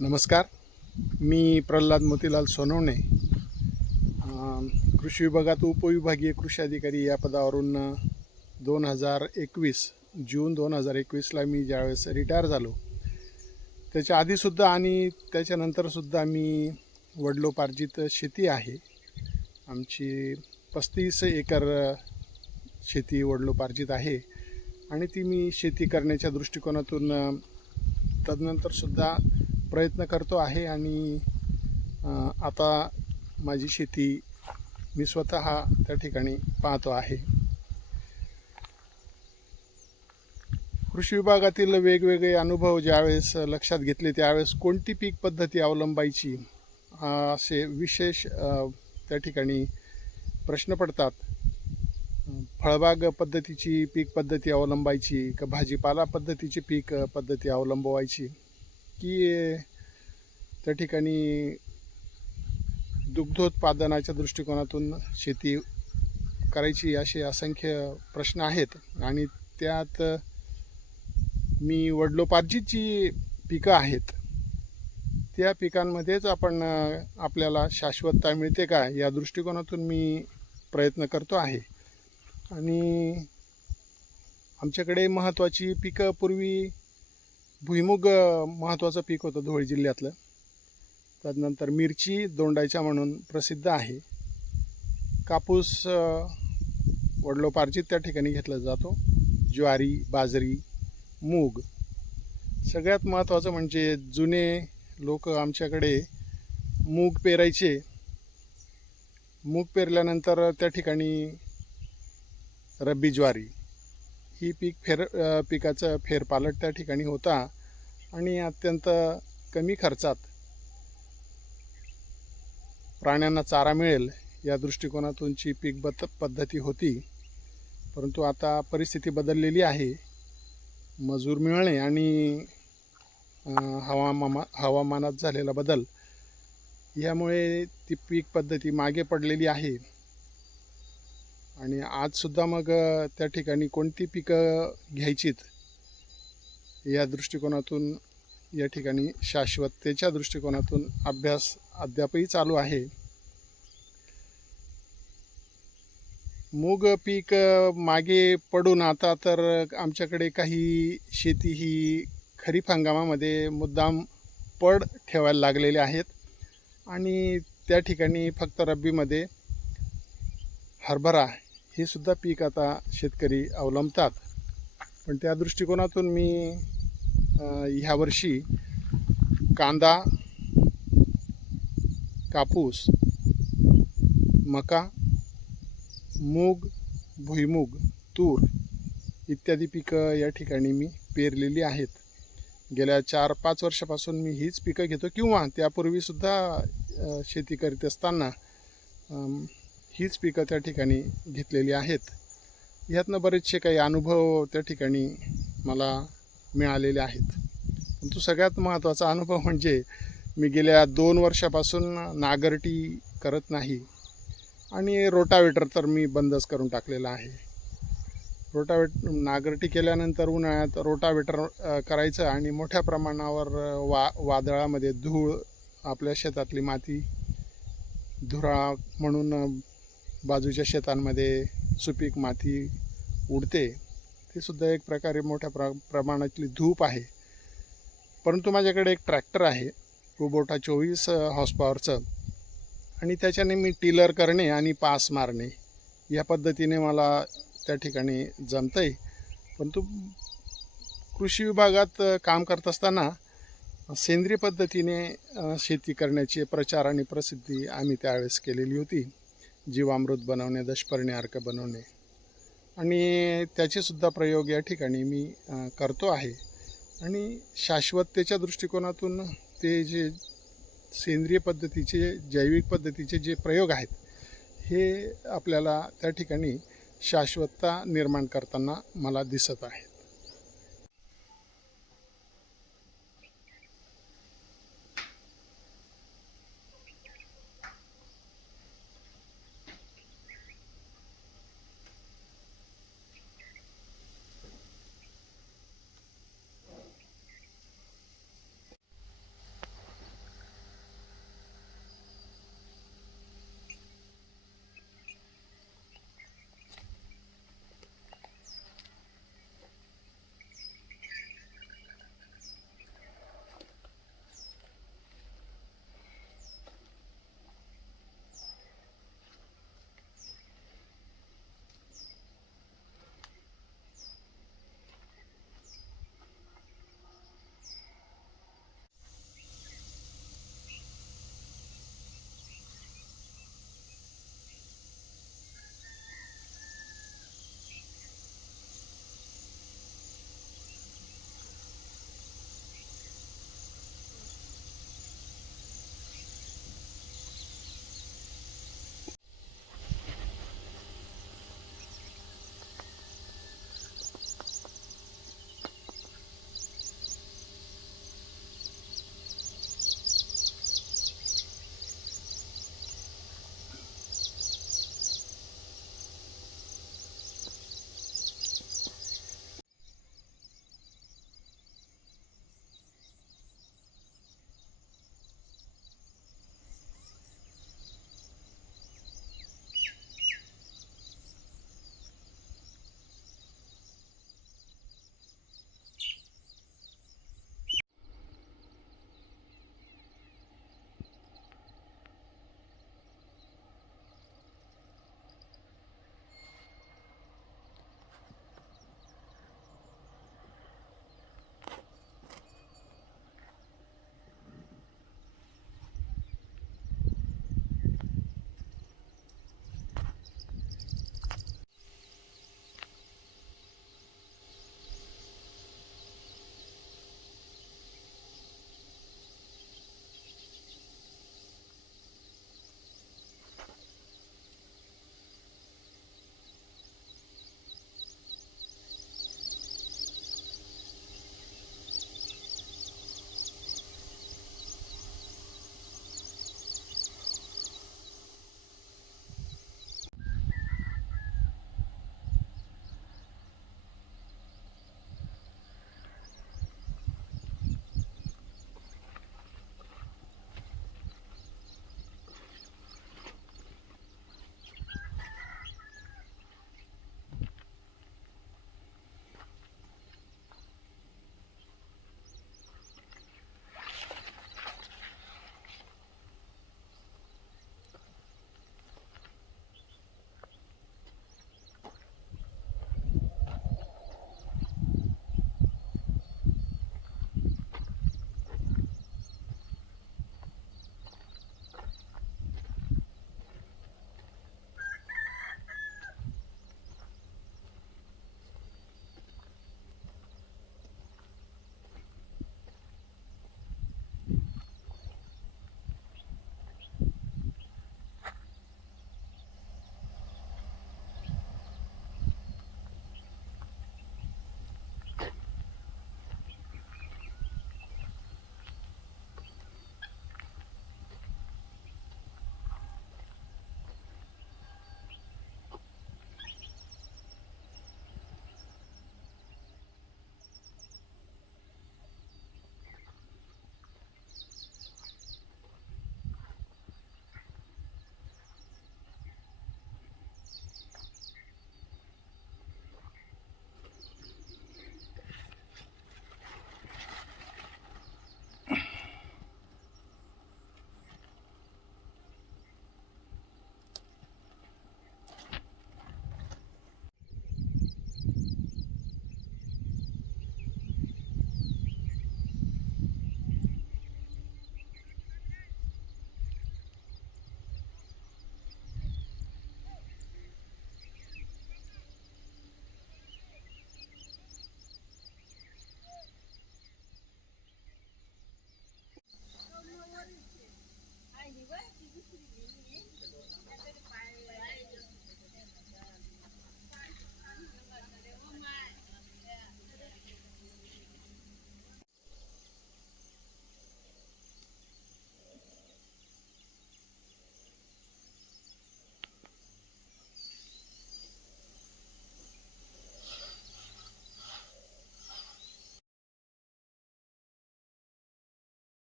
नमस्कार. मी प्रल्हाद मोतीलाल सोनवणे. कृषी विभागात उपविभागीय कृषी अधिकारी या पदावरून दोन हजार एकवीस जून दोन हजार एकवीसला मी ज्यावेळेस रिटायर झालो. त्याच्या आधीसुद्धा आणि त्याच्यानंतरसुद्धा मी वडलोपार्जित शेती आहे. आमची पस्तीस एकर शेती वडलोपार्जित आहे आणि ती मी शेती करण्याच्या दृष्टिकोनातून तदनंतरसुद्धा प्रयत्न करतो आहे आणि आता माझी शेती मी स्वतः त्या ठिकाणी पाहतो आहे. कृषी विभागातील वेगवेगळे अनुभव ज्यावेळेस लक्षात घेतले त्यावेळेस कोणती पीक पद्धती अवलंबायची असे विशेष त्या ठिकाणी प्रश्न पडतात. फळबाग पद्धतीची पीक पद्धती अवलंबायची का भाजीपाला पद्धतीची पीक पद्धती अवलंबवायची? की त्या ठिकाणी दुग्धोत्पादनाच्या दृष्टिकोनातून शेती करायची असे असंख्य प्रश्न आहेत. आणि त्यात मी वडलोपार्जित जी पिकं आहेत. त्या पिकांमध्येच आपण आपल्याला शाश्वतता मिळते का या दृष्टिकोनातून मी प्रयत्न करतो आहे. आणि आमच्याकडे महत्त्वाची पिकं पूर्वी भुईमुग महत्त्वाचं पीक होतं धुळे जिल्ह्यातलं. त्यानंतर मिरची दोंडायच्या म्हणून प्रसिद्ध आहे. कापूस वडलोपार्जित त्या ठिकाणी घेतला जातो. ज्वारी बाजरी मूग. सगळ्यात महत्त्वाचं म्हणजे जुने लोक आमच्याकडे मूग पेरायचे. मूग पेरल्यानंतर त्या ठिकाणी रब्बी ज्वारी. ही पीक फेर पिकाचं फेरपालट त्या ठिकाणी होता आणि अत्यंत कमी खर्चात प्राण्यांना चारा मिळेल या दृष्टिकोनातूनची पीक बत पद्धती होती. परंतु आता परिस्थिती बदललेली आहे. मजूर मिळणे आणि हवामा हवामामा हवामानात झालेला बदल यामुळे ती पीक पद्धती मागे पडलेली आहे. आणि आजसुद्धा मग त्या ठिकाणी कोणती पिकं घ्यायचीत या दृष्टिकोनातून या ठिकाणी शाश्वततेच्या दृष्टिकोनातून अभ्यास अद्यापही चालू आहे. मूग पीक मागे पडून आता तर आमच्याकडे काही शेती ही खरीप हंगामामध्ये मुद्दाम पड ठेवायला लागलेले आहेत. आणि त्या ठिकाणी फक्त रब्बीमध्ये हरभरा हे सुद्धा पीक आता शेतकरी अवलंबतात. पण त्या दृष्टिकोनातून मी ह्यावर्षी कांदा कापूस मका मूग भुईमूग तूर इत्यादी पिकं या ठिकाणी मी पेरलेली आहेत. गेल्या चार पाच वर्षापासून मी हीच पिकं घेतो किंवा त्यापूर्वीसुद्धा शेती करीत असताना हीच पिकं त्या ठिकाणी घेतलेली आहेत. ह्यातनं बरेचसे काही अनुभव त्या ठिकाणी मला मिळालेले आहेत. परंतु सगळ्यात महत्त्वाचा अनुभव म्हणजे मी गेल्या दोन वर्षापासून नागरटी करत नाही आणि रोटावेटर तर मी बंदच करून टाकलेला आहे. रोटावेट नागरटी केल्यानंतर उन्हाळ्यात रोटावेटर करायचं आणि मोठ्या प्रमाणावर वा वादळामध्ये धूळ आपल्या शेतातली माती धुराळ म्हणून बाजूच्या शेतांमध्ये सुपीक माती उडते ते सुद्धा एक प्रकारे मोठ्या प्र प्रमाणातली धूप आहे. परंतु माझ्याकडे एक ट्रॅक्टर आहे कुबोटा चोवीस हॉर्स पॉवरचं आणि त्याच्याने मी टिलर करणे आणि पास मारणे या पद्धतीने मला त्या ठिकाणी जमतं आहे परंतु कृषी विभागात काम करत असताना सेंद्रिय पद्धतीने शेती करण्याची प्रचार आणि प्रसिद्धी आम्ही त्यावेळेस केलेली होती. जीवामृत बनवणे दशपर्णी अर्क बनवणे. आणि त्याचेसुद्धा प्रयोग या ठिकाणी मी करतो आहे. आणि शाश्वततेच्या दृष्टिकोनातून ते जे सेंद्रिय पद्धतीचे जैविक पद्धतीचे जे प्रयोग आहेत हे आपल्याला त्या ठिकाणी शाश्वतता निर्माण करताना मला दिसत आहेत.